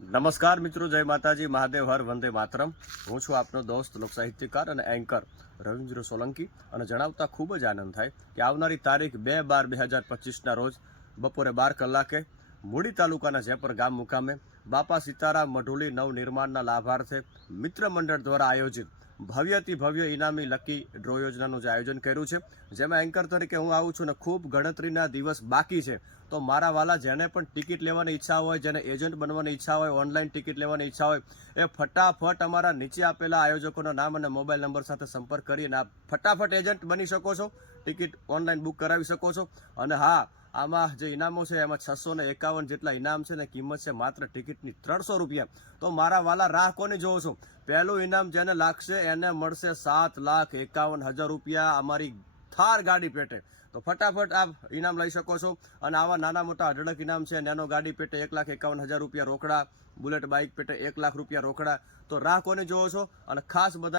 નમસ્કાર મિત્રો, જય માતાજી, મહાદેવ હર વંદે માતરમ. હું છું આપનો દોસ્ત લોક સાહિત્યકાર અને એન્કર રવિન્દ્ર સોલંકી અને જણાવતા ખૂબ જ આનંદ થાય કે આવનારી તારીખ 2/12/2025ના રોજ બપોરે 12 કલાકે મૂડી તાલુકાના જેપર ગામ મુકામે બાપા સીતારામ મઢુલી નવનિર્માણના લાભાર્થે મિત્ર મંડળ દ્વારા આયોજિત ભવ્યથી ભવ્ય ઇનામી લકી ડ્રો યોજનાનું જે આયોજન કર્યું છે, જેમાં એન્કર તરીકે હું આવું છું ને ખૂબ ગણતરીના દિવસ બાકી છે. તો મારા વાલા જેને પણ ટિકિટ લેવાની ઈચ્છા હોય, જેને એજન્ટ બનવાની ઈચ્છા હોય, ઓનલાઈન ટિકિટ લેવાની ઈચ્છા હોય, એ ફટાફટ અમારા નીચે આપેલા આયોજકોના નામ અને મોબાઈલ નંબર સાથે સંપર્ક કરીને આપ ફટાફટ એજન્ટ બની શકો છો, ટિકિટ ઓનલાઈન બુક કરાવી શકો છો. અને હા, આમાં જે ઇનામો છે એમાં 651 જેટલા ઇનામ છે ને કિંમત છે માત્ર ટિકિટની 300 રૂપિયા. તો મારા વાલા રાહ કોની જોવો છો? પહેલું ઇનામ જેને લાગશે એને મળશે 7,51,000 રૂપિયા અમારી થાર ગાડી પેટે. તો ફટાફટ આપ ઇનામ લઈ શકો છો. અને આવા નાના મોટા અઢળક ઇનામ છે. નેનો ગાડી પેટે 1,51,000 રૂપિયા રોકડા, બુલેટ બાઇક પેટે 1 લાખ રૂપિયા રોકડા. તો રાહ કોને જોવો છો? અને ખાસ બધા